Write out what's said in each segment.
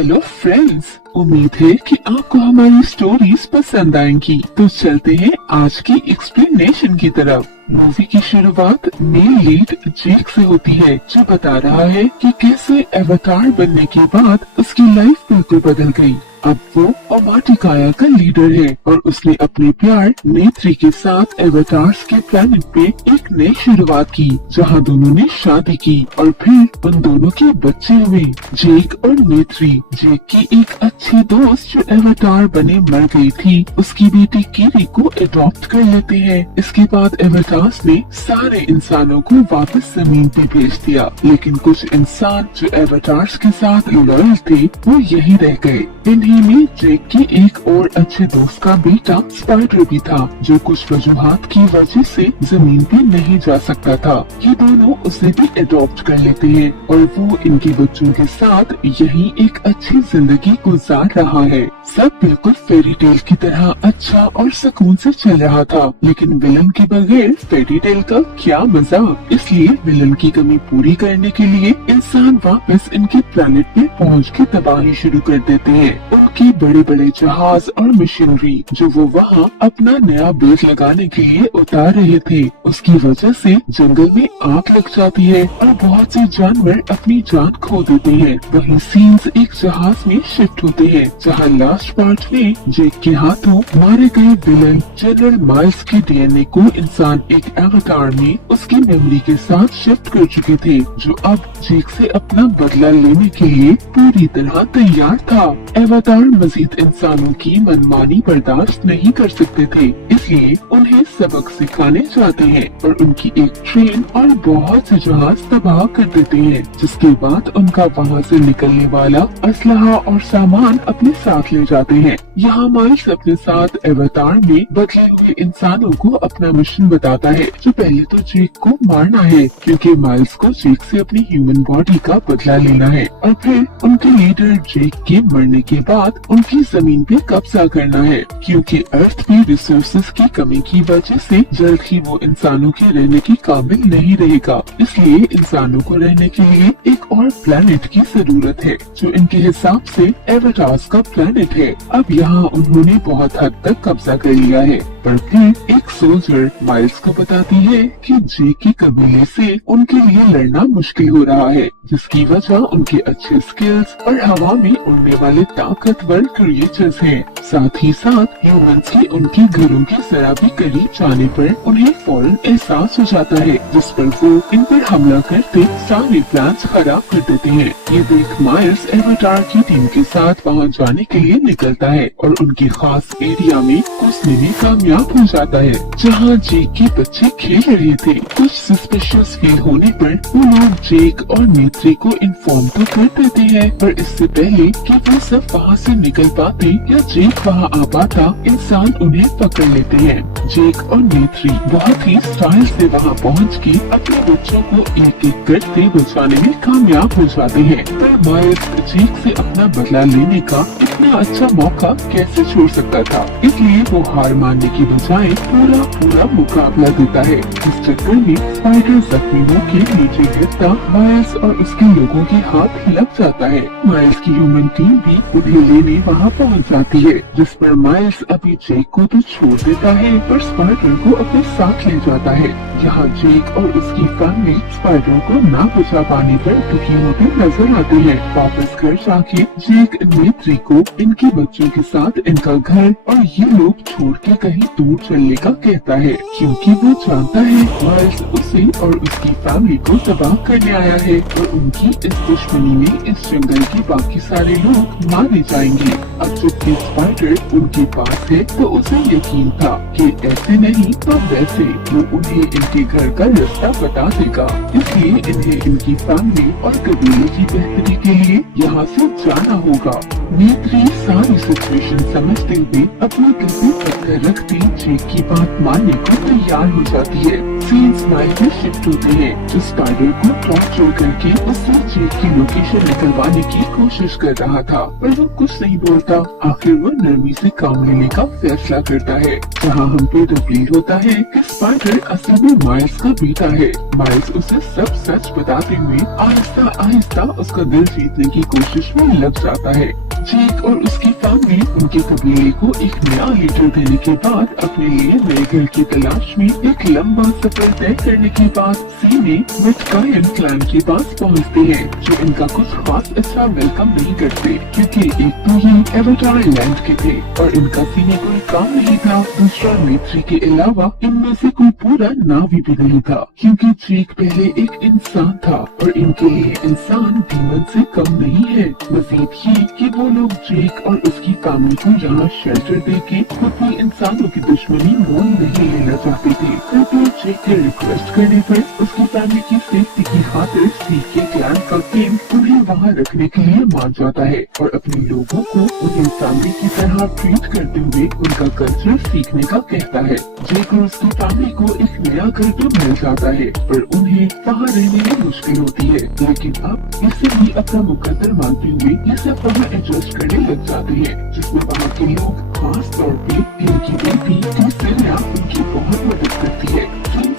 Hello friends, उम्मीद है कि आपको हमारी स्टोरीज पसंद आएंगी। तो चलते हैं आज की एक्सप्लेनेशन की तरफ। मूवी की शुरुआत मेन लीड जेक से होती है, जो बता रहा है कि कैसे एवतार बनने के बाद उसकी लाइफ बिल्कुल बदल गई। अब वो अमाटिकाया का लीडर है और उसने अपने प्यार नेत्री के साथ एवतार्स के प्लेनेट पे एक नई शुरुआत की, जहाँ दोनों ने शादी की और फिर उन दोनों के बच्चे हुए, जेक और नेत्री। जेक की एक अच्छी दोस्त जो एवतार बने मर गई थी, उसकी बेटी कीरी को अडॉप्ट कर लेते हैं। इसके बाद एवतार्स ने सारे इंसानों को वापस जमीन पे भेज दिया, लेकिन कुछ इंसान जो एवतार्स के साथ लॉयल थे वो यही रह गए। इन्हीं में जेक के एक और अच्छे दोस्त का बेटा स्पाइडर भी था, जो कुछ वजूहात की वजह से जमीन पे नहीं जा सकता था। ये दोनों उसे भी अडॉप्ट कर लेते हैं और वो इनके बच्चों के साथ यही एक अच्छी जिंदगी गुजार रहा है। सब बिल्कुल फेरी टेल की तरह अच्छा और सुकून से चल रहा था, लेकिन विलन के बगैर फेरी टेल का क्या मजा। इसलिए विलन की कमी पूरी करने के लिए इंसान वापस इनके प्लेनेट पे पहुँच के तबाही शुरू कर देते हैं। उनकी बड़े बड़े जहाज और मशीनरी जो वो वहाँ अपना नया बेस लगाने के लिए उतार रहे थे, उसकी वजह से जंगल में आग लग जाती है और बहुत से जानवर अपनी जान खो देते हैं। वहीं सीन्स एक जहाज में शिफ्ट होते हैं, जहाँ लास्ट पार्ट में जेक के हाथों मारे गए विलन जनरल माइल्स के डीएनए को इंसान एक एवतार में उसकी मेमोरी के साथ शिफ्ट कर चुके थे, जो अब जेक से अपना बदला लेने के लिए पूरी तरह तैयार था। एवतार मजीद इंसानों की मनमानी बर्दाश्त नहीं कर सकते थे, इसलिए उन्हें सबक सिखाने जाते हैं और उनकी एक ट्रेन और बहुत से जहाज तबाह कर देते हैं, जिसके बाद उनका वहाँ से निकलने वाला असलहा और सामान अपने साथ ले जाते हैं। यहाँ माइल्स अपने साथ एवतार में बदले हुए इंसानों को अपना मिशन बताता है, जो पहले तो जेक को मारना है, क्योंकि माइल्स को जेक से अपनी ह्यूमन बॉडी का बदला लेना है और फिर उनके लीडर जेक के मरने के बाद उनकी जमीन पे कब्जा करना है, क्योंकि अर्थ पे रिसोर्सेज की कमी की वजह से जल्द ही वो इंसानों के रहने की काबिल नहीं रहेगा। इसलिए इंसानों को रहने के लिए एक और प्लेनेट की जरूरत है, जो इनके हिसाब से एवतार्स का प्लेनेट है। अब यहाँ उन्होंने बहुत हद तक कब्जा कर लिया है, पर फिर एक सोल्जर माइल्स को बताती है कि जेक के कबीले से उनके लिए लड़ना मुश्किल हो रहा है, जिसकी वजह उनके अच्छे स्किल्स और हवा में उड़ने वाले ताकतवर क्रिएचर्स हैं। साथ ही साथ ह्यूमंस के उनके घरों के जरा भी करीब जाने पर उन्हें फौरन एहसास हो जाता है, जिस पर वो इन पर हमला करते सारे प्लान्स खराब कर देते हैं। ये देख माइल्स एवतार की टीम के साथ वहाँ जाने के लिए निकलता है और उनके खास एरिया में घुसने में कामयाब हो जाता है, जहाँ जेक के बच्चे खेल रहे थे। कुछ सस्पिशियस फील होने पर वो लोग जेक और नेत्री को इन्फॉर्म तो कर देते हैं, पर इससे पहले कि वो सब वहाँ से निकल पाते या जेक वहाँ आ पाता, इंसान उन्हें पकड़ लेते हैं। जेक और नेत्री बहुत ही स्टाइल से वहाँ पहुँच के अपने बच्चों को एक एक करते बचाने में कामयाब हो जाते हैं। पर माइल्स जेक से अपना बदला लेने का इतना अच्छा मौका कैसे छोड़ सकता था, इसलिए वो हार मानने की बजाय पूरा मुकाबला देता है। इस चक्कर में स्पाइडर जख्मी होकर नीचे गिरता माइल्स और उसके लोगों के हाथ लग जाता है। माइल्स की ह्यूमन टीम भी उन्हें लेने वहाँ पहुँच जाती है, जिस पर माइल्स अभी जेक को तो छोड़ देता है, पर स्पाइडर को अपने साथ ले जाता है। यहाँ जेक और उसकी फैमिली स्पाइडर को ना बचा पाने पर दुखी होते नजर आते हैं। वापस घर जाके जेक नेत्री को इनके बच्चों के साथ इनका घर और ये लोग छोड़ के कहीं दूर चलने का कहता है, क्योंकि वो जानता है माइल्स उसे और उसकी फैमिली को तबाह करने आया है और उनकी इस दुश्मनी में इस जंगल के बाकी सारे लोग मारे जाएंगे। अब जबकि स्पाइडर उनके पास है तो उसे यकीन था कि ऐसे नहीं तो वैसे वो उन्हें इनके घर का रास्ता बता देगा, इसलिए इन्हें इनकी फैमिली और कबीले की बेहतरी के लिए यहाँ से जाना होगा। नेत्री सारी सिचुएशन समझते हुए अपने दिल पे पत्थर रखते जेक की बात मानने को तैयार हो जाती है। सीन स्माइल में शिफ्ट होते हैं जो स्पाइडर को टॉर्चर करके उससे जेक की लोकेशन निकलवाने की कोशिश कर रहा था, पर वो कुछ नहीं बोलता। आखिर वो नरमी से काम लेने का फैसला करता है, जहाँ हम पे रिवील होता है कि स्पाइडर असल में माइल्स का बेटा है। माइल्स उसे सब सच बताते हुए आहिस्ता आहिस्ता उसका दिल जीतने की कोशिश में लग जाता है। जेक और उसकी फैमिली उनके कबीले को एक नया लीडर देने के बाद अपने लिए नए घर की तलाश में एक लंबा सफर तय करने के बाद सीने मिटकायन क्लैन के पास पहुंचते हैं, जो इनका कुछ खास अच्छा वेलकम नहीं करते, क्योंकि एक तो ये एवेटार लैंड के थे और इनका सीने कोई काम नहीं था। दूसरा नेत्री के अलावा इनमें से कोई पूरा नावी भी नहीं था, क्योंकि जेक पहले एक इंसान था और इनके लिए इंसान डीमन से कम नहीं है। मजीद ये कि वो लोग जेक और उसकी फैमिली को यहाँ शेल्टर देके खुद भी इंसानों की दुश्मनी मोल नहीं लेना चाहते थे। फिर जेक के रिक्वेस्ट करने पर उसकी फैमिली की सेफ्टी की खातिर सीख के क्लैन का किंग उन्हें वहाँ रखने के लिए मान जाता है और अपने लोगों को उन्हें फैमिली की तरह ट्रीट करते हुए उनका कल्चर सीखने का कहता है। जेक और उसकी फैमिली को एक नया घर तो मिल जाता है, पर उन्हें वहाँ रहने में मुश्किल होती है, लेकिन अब इसे भी अपना मुकद्दर मानते हुए ये सब वहाँ एडजस्ट करने लग जाते हैं, जिसमें वहाँ के लोग खास तौर पे इनकी बेटी टीसेलिया उनकी बहुत मदद करती है।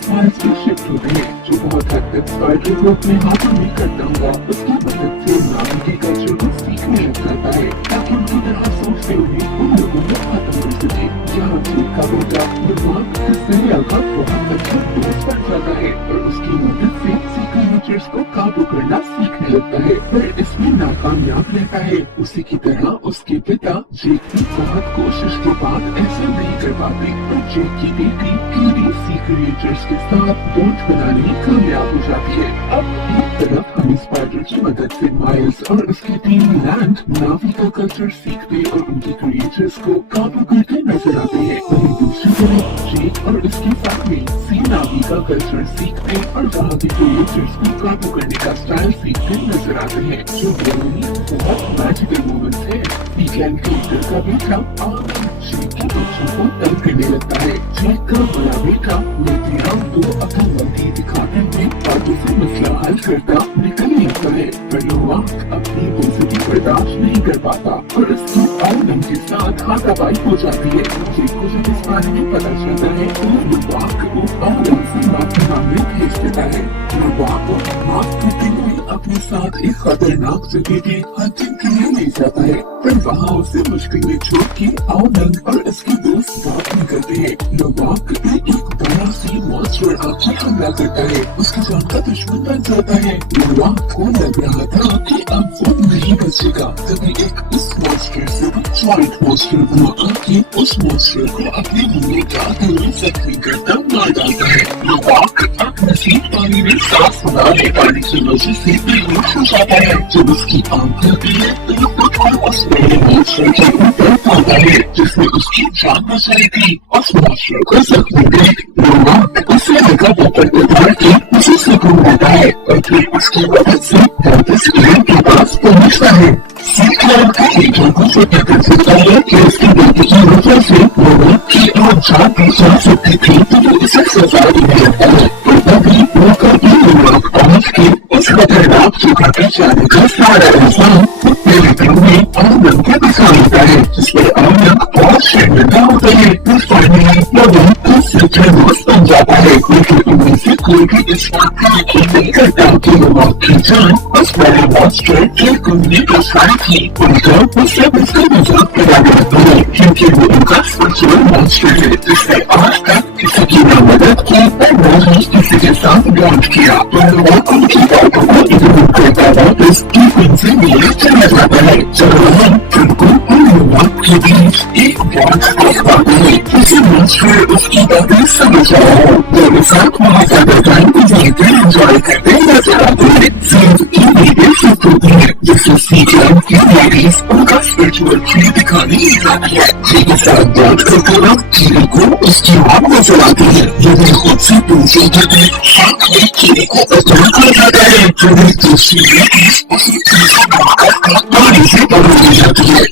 स्माइल्स में शिफ्ट होते हैं, जो बहुत हद तक स्पाइडर को अपने हाथों में करता हुआ उसकी मदद से नावी के कल्चर को सीखने लग जाता है, ताकि उनकी तरह सोचते हुए उन लोगों को खत्म कर सके। यहाँ जेक का बेटा टीसेलिया का बहुत अच्छा दोस्त बन जाता है और उसकी मदद से क्रिएचर्स को काबू करना सीखने लगता है, पर इसमें नाकामयाब रहता है। उसी की तरह उसके पिता जेक की बहुत कोशिश के बाद ऐसा नहीं कर पाते, पर जेक की बेटी कीडी सी क्रिएचर्स के साथ बॉन्ड बनाने में कामयाब हो जाती है। अब एक तरफ हम स्पाइडर की मदद से माइल्स और उसकी टीम लैंड नावी का कल्चर सीखते और उनकी क्रिएचर्स को काबू करते नजर आते हैं, वहीं दूसरी तरफ जेक और उसकी फैमिली सी नावी का कल्चर सीखते और वहाँ के क्रिएचर्स को काबू करने का स्टाइल सीखते नजर आते हैं, जो रियली बहुत मैजिकल मोमेंट्स है। वीकेंड के लीडर का बेटा आमिर जेक के बच्चों को तंग करने लगता है। जेक का बड़ा बेटा नेत्रियाम तो अपनी मंदी दिखाते हुए बातों से मसला हल करता निकलने लगता है, पर लोवाक अपनी बेइज्जती बर्दाश्त नहीं कर पाता और उसकी आलम के साथ हाथापाई हो जाती है। जेक को जब इस बारे में पता चलता है तो लोवाक को आलम से माफी मांगने भेज देता है। लोवाक को माफ करते हुए अपने साथ एक खतरनाक जगह पे हंटिंग के लिए ले जाता है, पर वहाँ उसे मुश्किल में छोड़ के आउनंग और उसके दोस्त बात निकलते हैं। लोवाक पे एक बड़ा सी मॉन्स्टर आके हमला करता है, उसकी जान का दुश्मन बन जाता है। लोवाक को लग रहा था कि अब वो नहीं बचेगा, तभी एक उस मॉन्स्टर से जॉइंट मॉन्स्टर को आके उस मॉन्स्टर को अपने मुंह में जाते हुए जख्मी करता मार डालता है। लोवाक अपने सीट पानी में सांस बना ले पाने की वजह से बेहोश हो जाता है। जब उसकी आंख खुलती है तो वो उस बड़े मॉन्स्टर के ऊपर पड़ता है, जिसने उसकी जान बचाई थी। उस मॉन्स्टर को जख्मी देख लोवाक उसे हल्का पत्थर उतार के उसे सुकून देता है और फिर उसकी मदद से वापस क्लैन के पास पहुँचता है। क्लैन का लीडर को पता चलता है कि उसकी बेटी की वजह से लोवाक की आँख जान भी जा सकती थी, तो वो इसे सजा देने लगता है, पर तभी वो कभी लोवाक पहुँच के उस खतरनाक जगह पे जाने का सारा इंसान मेरे दिल में आनंद को दिखा देता है, जिसमें आनंद बहुत शर्मिंदा होता है। फिर फाइनली लोवाक उससे दोस्त बन जाता है, लेकिन उनमें से कोई भी इस बात का यकीन नहीं करता कि लोवाक की जान उस बड़े मॉन्स्टर के कुंडली को सारी थी। उनका वो सब इसका मजाक बनाने लगता है, क्योंकि वो उनका स्पिरिचुअल मॉन्स्टर है, जिसने आज तक किसी की न मदद की और न ही किसी के साथ बॉन्ड किया। तो लोवाक उनकी बातों को इग्नोर करता वापस उनसे मिलने चला जाता है। जब हम तुमको और लोवाक के बीच एक बॉन्ड देख पाते हैं, किसी मॉन्स्टर उसकी बातें समझ रहा हो, दोनों साथ वहाँ ज्यादा टाइम गुजारते एंजॉय करते नजर आते हैं। सीन्स इमीडिएट शिफ्ट होती है, जिससे सीक्रेट की लेडीज उनका स्पिरिचुअल ट्री दिखाने जाती है। ट्री के साथ बॉन्ड करते वक्त कीड़ी को उसकी आँख नजर आती है, जो भी खुद से पूछे जाते साथ में कीड़ी को अटैक कर जाता है, जो भी दूसरी लेडीज उसी ट्री से पानी से पकड़ ली जाती है।